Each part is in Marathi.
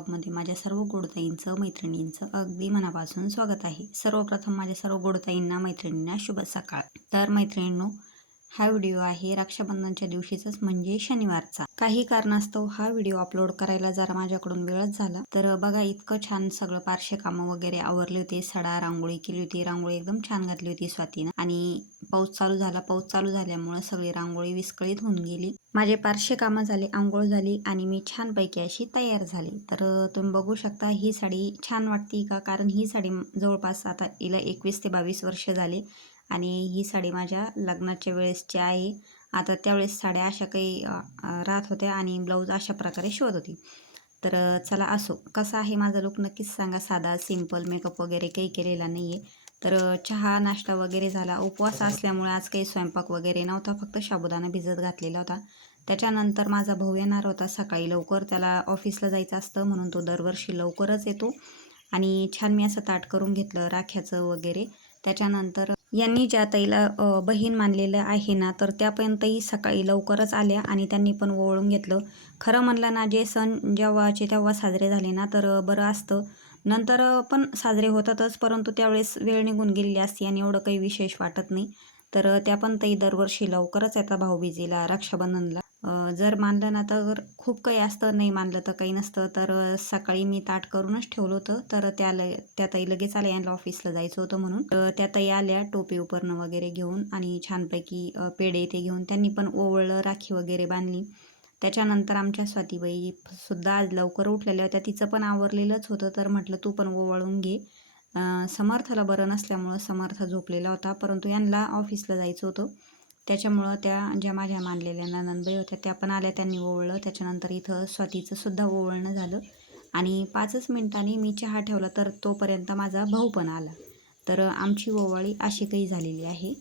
ब्लॉगमध्ये माझ्या सर्व गोडताईंचं मैत्रिणींचं अगदी मनापासून स्वागत आहे. सर्वप्रथम माझ्या सर्व गोडताईंना मैत्रिणींना शुभ सकाळ. तर मैत्रिणींनो हा व्हिडिओ आहे रक्षाबंधनच्या दिवशीचाच म्हणजे शनिवारचा. काही कारणास्तव हा व्हिडिओ अपलोड करायला जरा माझ्याकडून वेळच झाला. तर बघा इतकं छान सगळं पारशे कामं वगैरे आवरले होते. सडा रांगोळी केली होती. रांगोळी एकदम छान घातली होती स्वातीनं. आणि पाऊस चालू झाला. पाऊस चालू झाल्यामुळे सगळी रांगोळी विस्कळीत होऊन गेली. माझे पारशे कामं झाले आंघोळ झाली आणि मी छानपैकी अशी तयार झाली. तर तुम्ही बघू शकता ही साडी छान वाटते का? कारण ही साडी जवळपास आता हिला एकवीस ते बावीस वर्ष झाले. आणि ही साडी माझ्या लग्नाच्या वेळेसची आहे. आता त्यावेळेस साड्या अशा काही राहत होत्या आणि ब्लाऊज अशा प्रकारे शिवत होती. तर चला असो. कसा आहे माझा लुक नक्कीच सांगा साधा सिंपल मेकअप वगैरे काही केलेला नाही आहे तर चहा नाश्ता वगैरे झाला. उपवास असल्यामुळे आज काही स्वयंपाक वगैरे नव्हता. फक्त साबुदाणा भिजत घातलेला होता. त्याच्यानंतर माझा भाऊ येणार होता सकाळी लवकर. त्याला ऑफिसला जायचं असतं म्हणून तो दरवर्षी लवकरच येतो. आणि छान मी असं ताट करून घेतलं राख्याचं वगैरे. त्याच्यानंतर यांनी ज्या ताईला बहीण मानलेलं आहे ना तर त्यापर्यंतही सकाळी लवकरच आल्या आणि त्यांनी पण ओळून घेतलं. खरं म्हणलं ना जे सण जेव्हाचे तेव्हा साजरे झाले ना तर बरं असतं. नंतर पण साजरे होतातच परंतु त्यावेळेस वेळ निघून गेलेली असते आणि एवढं काही विशेष वाटत नाही. तर त्या पण ताई दरवर्षी लवकरच येतात भाऊबीजीला रक्षाबंधनला. जर मानलं ना तर खूप काही असतं. नाही मानलं तर काही नसतं. तर सकाळी मी ताट करूनच ठेवलं होतं. तर त्या ल त्या ताई लगेच आल्या. यांना ऑफिसला जायचं होतं म्हणून. अ, त्या ताई आल्या टोपी उपरणं वगैरे घेऊन आणि छानपैकी पेढे ते घेऊन त्यांनी पण ओवळलं राखी वगैरे बांधली. त्याच्यानंतर आमच्या स्वातीबाई सुद्धा आज लवकर उठलेल्या होत्या. तिचं पण आवरलेलंच होतं. तर म्हटलं तू पण ओवाळून घे. समर्थाला समर्थला बरं नसल्यामुळं समर्थ झोपलेला होता. परंतु यांना ऑफिसला जायचं होतं. त्याच्यामुळं त्या ज्या माझ्या मानलेल्या ननंदबाई होत्या. त्या पण आल्या त्यांनी ओवळलं. त्याच्यानंतर इथं स्वातीचं सुद्धा ओवळणं झालं. आणि पाचच मिनिटांनी मी चहा ठेवला तर तोपर्यंत माझा भाऊ पण आला. तर आमची ओवाळी अशी काही झालेली आहे.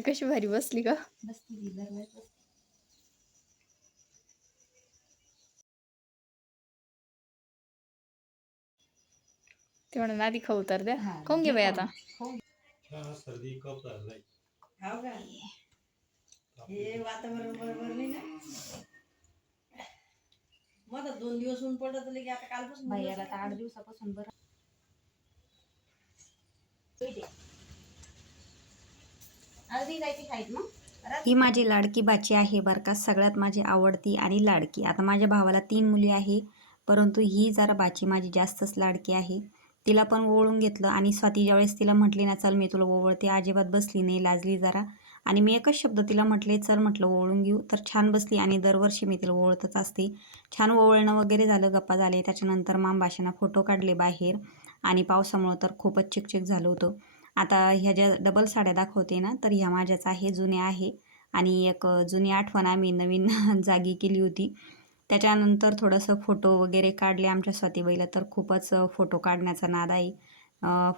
ती कशी भारी बसली का ते म्हणून आधी खाऊ तर द्या. खाऊन घे बाई आता. हा सर्दी हे वातावरण बरोबर नाही ना. मग आता दोन दिवस ऊन पडत की आता कालपासून भैयाला. तर आठ दिवसापासून बरं. ही माझी लाडकी बाची आहे बरं का. सगळ्यात माझी आवडती आणि लाडकी. आता माझ्या भावाला तीन मुली आहे परंतु ही जरा बाची माझी जास्तच लाडकी आहे. तिला पण ओवळून घेतलं आणि स्वाती ज्यावेळेस तिला म्हटली ना चल मी तुला ओवळते. अजिबात बसली नाही लाजली जरा. आणि मी एकच शब्द तिला म्हटले चल म्हटलं ओवळून घेऊ. तर छान बसली आणि दरवर्षी मी तिला ओवळतच असते. छान ओवळणं वगैरे झालं गप्पा झाले त्याच्यानंतर मामबाशांना फोटो काढले बाहेर आणि पावसामुळं तर खूपच चिकचिक झालं होतं. आता ह्या ज्या डबल साड्या दाखवते ना तर ह्या माझ्याच आहे जुन्या आहे. आणि एक जुनी आठवण आम्ही नवीन जागी केली होती. त्याच्यानंतर थोडंसं फोटो वगैरे काढले आमच्या स्वातीबाईला तर खूपच फोटो काढण्याचा नाद आहे.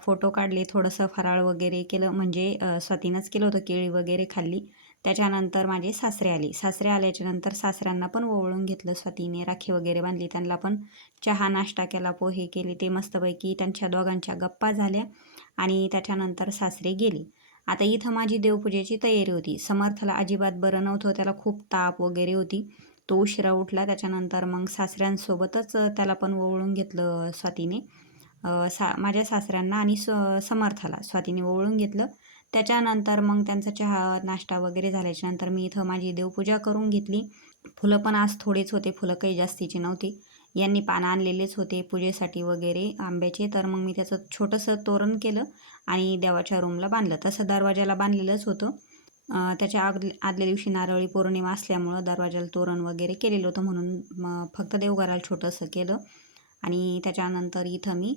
फोटो काढले थोडंसं फराळ वगैरे केलं म्हणजे स्वातीनंच केलं होतं केळी वगैरे खाल्ली. त्याच्यानंतर माझे सासरे आले. सासरे आल्याच्यानंतर सासऱ्यांना पण ओवळून घेतलं. स्वातीने राखी वगैरे बांधली. त्यांना पण चहा नाश्ता केला पोहे केले. ते मस्तपैकी त्यांच्या दोघांच्या गप्पा झाल्या आणि त्याच्यानंतर सासरे गेले. आता इथं माझी देवपूजेची तयारी होती. समर्थला अजिबात बरं नव्हतं. त्याला खूप ताप वगैरे होती. तो उशिरा उठला. त्याच्यानंतर मग सासऱ्यांसोबतच त्याला पण ओवळून घेतलं स्वातीने. सा माझ्या सासऱ्यांना आणि स समर्थाला स्वातीने ओवळून घेतलं. त्याच्यानंतर मग त्यांचा चहा नाश्ता वगैरे झाल्याच्यानंतर मी इथं माझी देवपूजा करून घेतली. फुलं पण आज थोडेच होते फुलं काही जास्तीची नव्हती. यांनी पानं आणलेलेच होते पूजेसाठी वगैरे आंब्याचे. तर मग मी त्याचं छोटंसं तोरण केलं आणि देवाच्या रूमला बांधलं. तसं दरवाजाला बांधलेलंच होतं. त्याच्या आग आदल्या दिवशी नारळी पौर्णिमा असल्यामुळं दरवाजाला तोरण वगैरे केलेलं होतं म्हणून फक्त देवघराला छोटंसं केलं. आणि त्याच्यानंतर इथं मी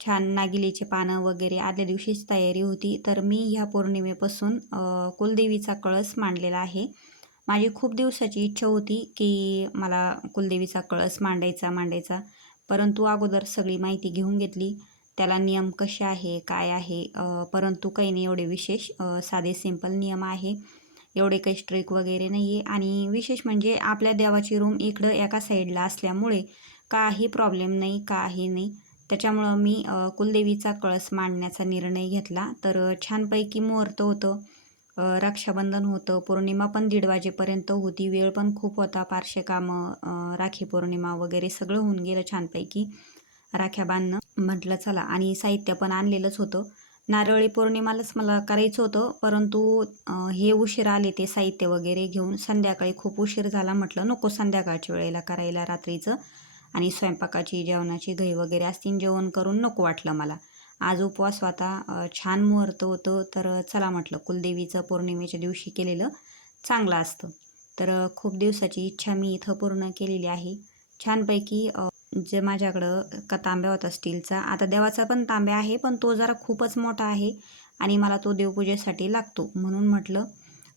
छान नागिलीचे पानं वगैरे आदल्या दिवशीच तयारी होती. तर मी ह्या पौर्णिमेपासून कुलदेवीचा कळस मांडलेला आहे. माझी खूप दिवसाची इच्छा होती की मला कुलदेवीचा कळस मांडायचा मांडायचा. परंतु अगोदर सगळी माहिती घेऊन घेतली. त्याला नियम कसे आहे काय आहे परंतु काही नाही एवढे विशेष साधे सिंपल नियम आहे. एवढे काही स्ट्रिक वगैरे नाही आहे आणि विशेष म्हणजे आपल्या देवाची रूम इकडं एका साईडला असल्यामुळे काही प्रॉब्लेम नाही काही नाही. त्याच्यामुळं मी कुलदेवीचा कळस मांडण्याचा निर्णय घेतला. तर छानपैकी मुहूर्त होतं. रक्षाबंधन होतं. पौर्णिमा पण दीड वाजेपर्यंत होती. वेळ पण खूप होता. पारशे कामं राखी पौर्णिमा वगैरे सगळं होऊन गेलं छानपैकी. राख्या बांधणं म्हटलं चला. आणि साहित्य पण आणलेलंच होतं. नारळी पौर्णिमालाच मला करायचं होतं. परंतु हे उशीर आले ते साहित्य वगैरे घेऊन. संध्याकाळी खूप उशीर झाला म्हटलं नको संध्याकाळच्या वेळेला करायला रात्रीचं. आणि स्वयंपाकाची जेवणाची घई वगैरे असतील जेवण करून नको वाटलं मला. आज उपवास होता. छान मुहूर्त होतं. तर चला म्हटलं कुलदेवीचं पौर्णिमेच्या दिवशी केलेलं चांगलं असतं. तर खूप दिवसाची इच्छा मी इथं पूर्ण केलेली आहे. छानपैकी जे माझ्याकडं का तांब्या होता स्टीलचा. आता देवाचा पण तांब्या आहे पण तो जरा खूपच मोठा आहे आणि मला तो देवपूजेसाठी लागतो. म्हणून म्हटलं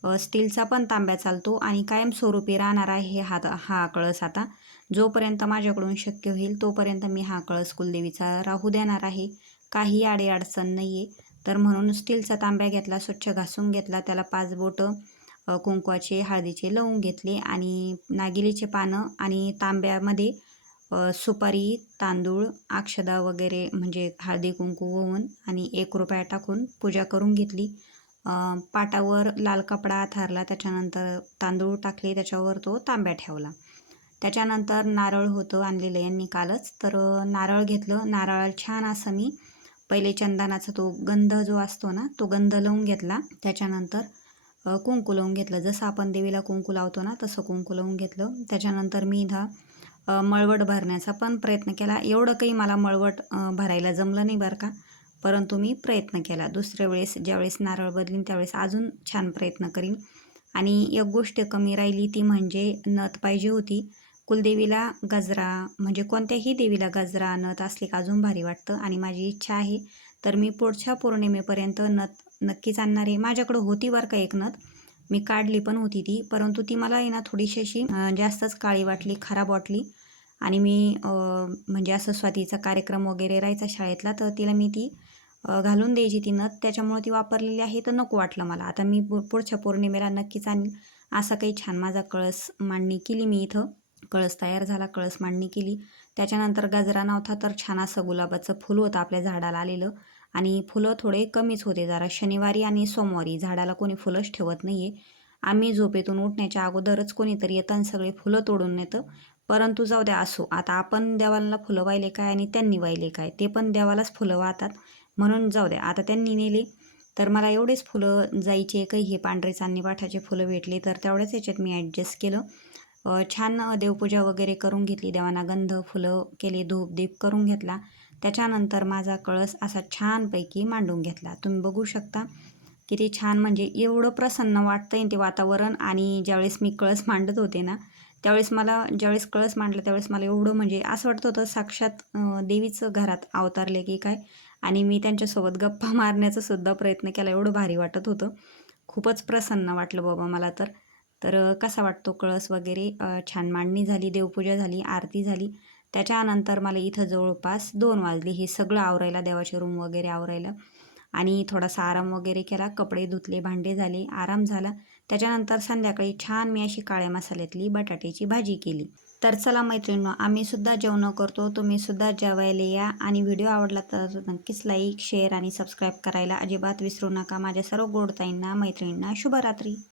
स्टीलचा पण तांब्या चालतो आणि कायमस्वरूपी राहणार आहे हा हा कळस आता. जोपर्यंत माझ्याकडून शक्य होईल तोपर्यंत मी हा कळस कुलदेवीचा राहू देणार आहे. काही अडीअडचण नाही आहे तर म्हणून स्टीलचा तांब्या घेतला स्वच्छ घासून घेतला त्याला पाच बोटं कुंकवाचे हळदीचे लवून घेतले आणि नागिलीचे पानं आणि तांब्यामध्ये सुपारी तांदूळ अक्षदा वगैरे म्हणजे हळदी कुंकू होऊन आणि एक रुपया टाकून पूजा करून घेतली. पाटावर लाल कपडा थारला त्याच्यानंतर तांदूळ टाकले त्याच्यावर तो तांब्या ठेवला. त्याच्यानंतर नारळ होतं आणलेलं यांनी कालच. तर नारळ घेतलं. नारळ छान असं मी पहिले चंदनाचा तो गंध जो असतो ना तो गंध लावून घेतला. त्याच्यानंतर कुंकू लावून घेतलं. जसं आपण देवीला कुंकू लावतो ना तसं कुंकू लावून घेतलं. त्याच्यानंतर मी इथं मळवट भरण्याचा पण प्रयत्न केला. एवढं काही मला मळवट भरायला जमलं नाही बरं का. परंतु मी प्रयत्न केला. दुसऱ्या वेळेस ज्यावेळेस नारळ बदलीन त्यावेळेस अजून छान प्रयत्न करीन. आणि एक गोष्ट कमी राहिली ती म्हणजे नथ पाहिजे होती. कुलदेवीला गजरा म्हणजे कोणत्याही देवीला गजरा नथ असली का अजून भारी वाटतं. आणि माझी इच्छा आहे तर मी पुढच्या पौर्णिमेपर्यंत नथ नक्कीच आणणार आहे. माझ्याकडं होती बरं का एक नथ. मी काढली पण होती ती परंतु ती मला आहे ना थोडीशी अशी जास्तच काळी वाटली खराब वाटली. आणि मी म्हणजे असं स्वातीचा कार्यक्रम वगैरे राहायचा शाळेतला तर तिला मी ती घालून द्यायची ती नथ. त्याच्यामुळे ती वापरलेली आहे तर नको वाटलं मला. आता मी पुढच्या पौर्णिमेला नक्कीच आणीन असा काही छान माझा कळस मांडणी केली मी इथं. कळस तयार झाला कळस मांडणी केली. त्याच्यानंतर गजरा नव्हता तर छान असं गुलाबाचं फुल होतं आपल्या झाडाला आलेलं. आणि फुलं थोडे कमीच होते जरा. शनिवारी आणि सोमवारी झाडाला कोणी फुलंच ठेवत नाही आहे आम्ही झोपेतून उठण्याच्या अगोदरच कोणीतरी येतं आणि सगळे फुलं तोडून नेतं. परंतु जाऊ द्या असो. आता आपण देवाला फुलं वाहिले काय आणि त्यांनी वाहिले काय? ते पण देवालाच फुलं वाहतात. म्हणून जाऊ द्या. आता त्यांनी नेले. तर मला एवढेच फुलं जायचे काही हे पांढरे चांदणी पाठाचे फुलं भेटले तर तेवढ्याच याच्यात मी ॲडजस्ट केलं. छान देवपूजा वगैरे करून घेतली देवांना गंध फुलं केले धूप दीप करून घेतला. त्याच्यानंतर माझा कळस असा छानपैकी मांडून घेतला. तुम्ही बघू शकता किती छान म्हणजे एवढं प्रसन्न वाटतंय ते वातावरण. आणि ज्यावेळेस मी कळस मांडत होते ना त्यावेळेस मला ज्यावेळेस कळस मांडलं त्यावेळेस मला एवढं म्हणजे असं वाटत होतं साक्षात देवीचं घरात अवतारले की काय? आणि मी त्यांच्यासोबत गप्पा मारण्याचा सुद्धा प्रयत्न केला एवढं भारी वाटत होतं. खूपच प्रसन्न वाटलं बाबा मला तर. तर कसा वाटतो कळस वगैरे? छान मांडणी झाली देवपूजा झाली आरती झाली. त्याच्यानंतर मला इथं जवळपास दोन वाजले हे सगळं आवरायला देवाचे रूम वगैरे आवरायला. आणि थोडासा आराम वगैरे केला कपडे धुतले भांडे झाले आराम झाला. त्याच्यानंतर संध्याकाळी छान मी अशी काळ्या मसाल्यातली बटाट्याची भाजी केली. तर चला मैत्रिणींनो आम्ही सुद्धा जेवण करतो. तुम्ही सुद्धा जेवायला या आणि व्हिडिओ आवडला तर नक्कीच लाईक शेअर आणि सबस्क्राईब करायला अजिबात विसरू नका. माझ्या सर्व गोडताईंना मैत्रिणींना शुभरात्री.